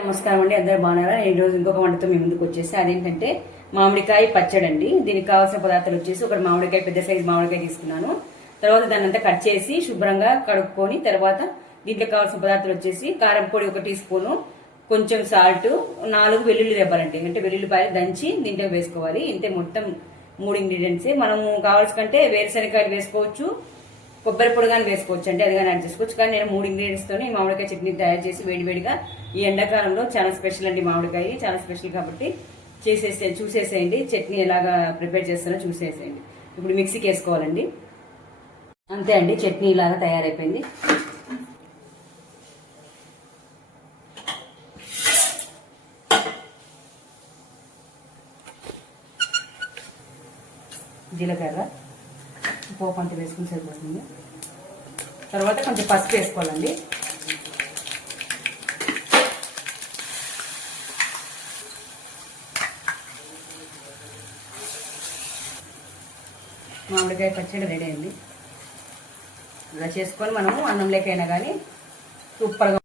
నమస్కారం అండి, అందరూ బాగున్నారా? ఈ రోజు ఇంకొక వంటతో మీ ముందుకు వచ్చేసి అదేంటంటే మామిడికాయ పచ్చడి అండి. దీనికి కావాల్సిన పదార్థాలు వచ్చేసి ఒక మామిడికాయ, పెద్ద సైజు మామిడికాయ తీసుకున్నాను. తర్వాత దాన్ని అంతా కట్ చేసి శుభ్రంగా కడుక్కొని తర్వాత దీంట్లో కావాల్సిన పదార్థాలు వచ్చేసి కారం పొడి 1 టీ స్పూను, కొంచెం సాల్ట్, 4 వెల్లుల్లి రెబ్బలండి, అంటే వెల్లుల్లిపాయలు దంచి దీంట్లో వేసుకోవాలి. ఇంతే, మొత్తం 3 ఇంగ్రీడియంట్స్. మనము కావాల్సి కంటే వేరుశనగకాయలు వేసుకోవచ్చు, కొబ్బరి పొడి కానీ వేసుకోవచ్చు అండి, అది కానీ యాడ్ చేసుకోవచ్చు. కానీ నేను 3 ఇంగ్రీడియంట్స్ తోని మామిడికాయ చట్నీ తయారు చేసి వేడివేడిగా ఈ ఎండాకాలంలో చాలా స్పెషల్ అండి. మామిడికాయ చాలా స్పెషల్ కాబట్టి చూసేసేయండి. చట్నీ ఎలాగా ప్రిపేర్ చేస్తానో చూసేసేయండి. ఇప్పుడు మిక్సీకి వేసుకోవాలండి. అంతే అండి, చట్నీ ఇలాగా తయారైపోయింది. జీలకర్ర, పోపు అంతా వేసుకుని సరిపోతుంది. తర్వాత కొంచెం పసుపు వేసుకోవాలండి. మామిడికాయ పచ్చడి రెడీ అయింది. ఇలా చేసుకొని మనము అన్నం లేకైనా కానీ సూపర్గా